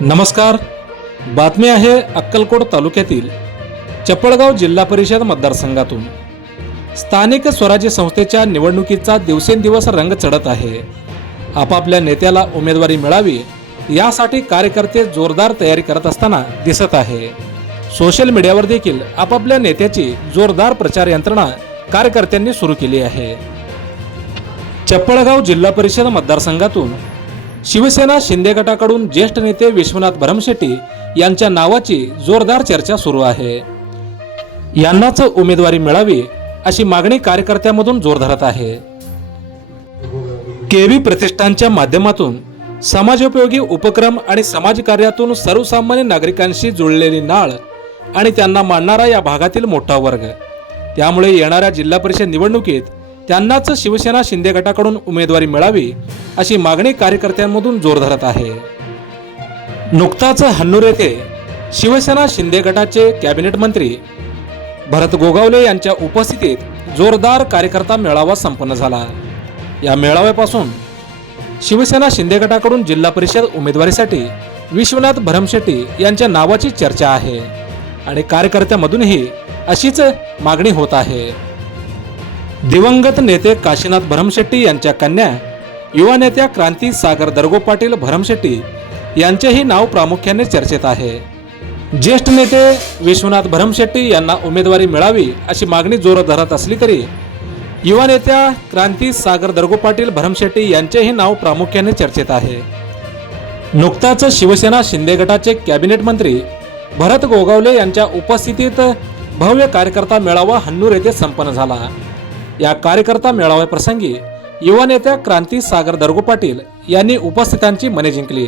नमस्कार. बातमी आहे अक्कलकोट तालुक्यातील चपळगाव जिल्हा परिषद मतदारसंघातून. स्थानिक स्वराज्य संस्थेच्या निवडणुकीचा दिवसेंदिवस रंग चढत आहे. आपापल्या नेत्याला उमेदवारी मिळावी यासाठी कार्यकर्ते जोरदार तयारी करत असताना दिसत आहे. सोशल मीडियावर देखील आपापल्या नेत्याची जोरदार प्रचार यंत्रणा कार्यकर्त्यांनी सुरू केली आहे. चपळगाव जिल्हा परिषद मतदारसंघातून शिवसेना शिंदे गटाकडून ज्येष्ठ नेते विश्वनाथ भरमशेट्टी यांच्या नावाची जोरदार चर्चा सुरू आहे. यांनाच उमेदवारी मिळावी अशी मागणी कार्यकर्त्यांमधून जोर धरत आहे. केवी प्रतिष्ठानच्या माध्यमातून समाजोपयोगी उपक्रम आणि समाजकार्यातून सर्वसामान्य नागरिकांशी जुळलेली नाळ आणि त्यांना मानणारा या भागातील मोठा वर्ग. त्यामुळे येणाऱ्या जिल्हा परिषद निवडणुकीत त्यांनाच शिवसेना शिंदे गटाकडून उमेदवारी मिळावी अशी मागणी कार्यकर्त्यांमधून जोर धरत आहे. नुकताच हन्नूर येथे शिवसेना शिंदे गटाचे कॅबिनेट मंत्री भरत गोगावले यांच्या उपस्थितीत जोरदार कार्यकर्ता मेळावा संपन्न झाला. या मेळाव्यापासून शिवसेना शिंदे गटाकडून जिल्हा परिषद उमेदवारीसाठी विश्वनाथ भरमशेट्टी यांच्या नावाची चर्चा आहे आणि कार्यकर्त्यामधूनही अशीच मागणी होत आहे. दिवंगत नेते काशीनाथ भरमशेट्टी यांच्या कन्या युवा नेत्या क्रांती सागर दरगो पाटील भरमशेट्टी यांचेही नाव प्रामुख्याने चर्चेत आहे. ज्येष्ठ नेते विश्वनाथ भरमशेट्टी यांना उमेदवारी मिळावी अशी मागणी जोर धरत असली तरी युवा नेत्या क्रांती सागर दरगो पाटील भरमशेट्टी यांचेही नाव प्रामुख्याने चर्चेत आहे. नुकताच शिवसेना शिंदे गटाचे कॅबिनेट मंत्री भरत गोगावले यांच्या उपस्थितीत भव्य कार्यकर्ता मेळावा हन्नूर येथे संपन्न झाला. या कार्यकर्ता मेळाव्याप्रसंगी युवा नेत्या क्रांती सागर दरगो पाटील यांनी उपस्थितांची मने जिंकली.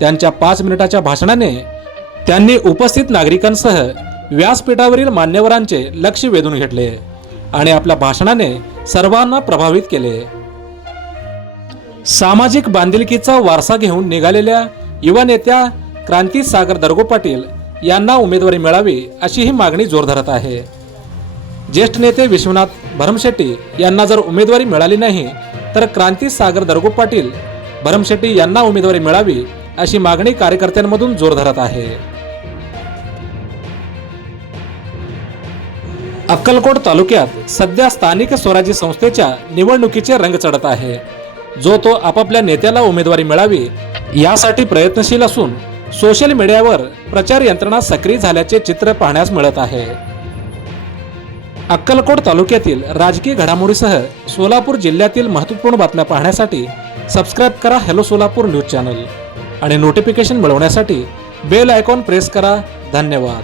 त्यांच्या पाच मिनिटाच्या भाषणाने त्यांनी उपस्थित नागरिकांसह व्यासपीठावरील मान्यवरांचे लक्ष वेधून घेतले आणि आपल्या भाषणाने सर्वांना प्रभावित केले. सामाजिक बांधिलकीचा वारसा घेऊन निघालेल्या युवा नेत्या क्रांती सागर दरगो पाटील यांना उमेदवारी मिळावी अशी ही मागणी जोर धरत आहे. ज्येष्ठ नेते विश्वनाथ भरमशेट्टी यांना जर उमेदवारी मिळाली नाही तर क्रांती सागर दरगो पाटील भरमशेट्टी यांना उमेदवारी मिळावी अशी मागणी कार्यकर्त्यांमधून जोर धरत आहे. अक्कलकोट तालुक्यात सध्या स्थानिक स्वराज्य संस्थेच्या निवडणुकीचे रंग चढत आहे. जो तो आपापल्या नेत्याला उमेदवारी मिळावी यासाठी प्रयत्नशील असून सोशल मीडियावर प्रचार यंत्रणा सक्रिय झाल्याचे चित्र पाहण्यास मिळत आहे. अक्कलकोट तालुक्यातील राजकीय घडामोडीसह सोलापूर जिल्ह्यातील महत्त्वपूर्ण बातम्या पाहण्यासाठी सबस्क्राईब करा हॅलो सोलापूर न्यूज चॅनल आणि नोटिफिकेशन मिळवण्यासाठी बेल आयकॉन प्रेस करा. धन्यवाद.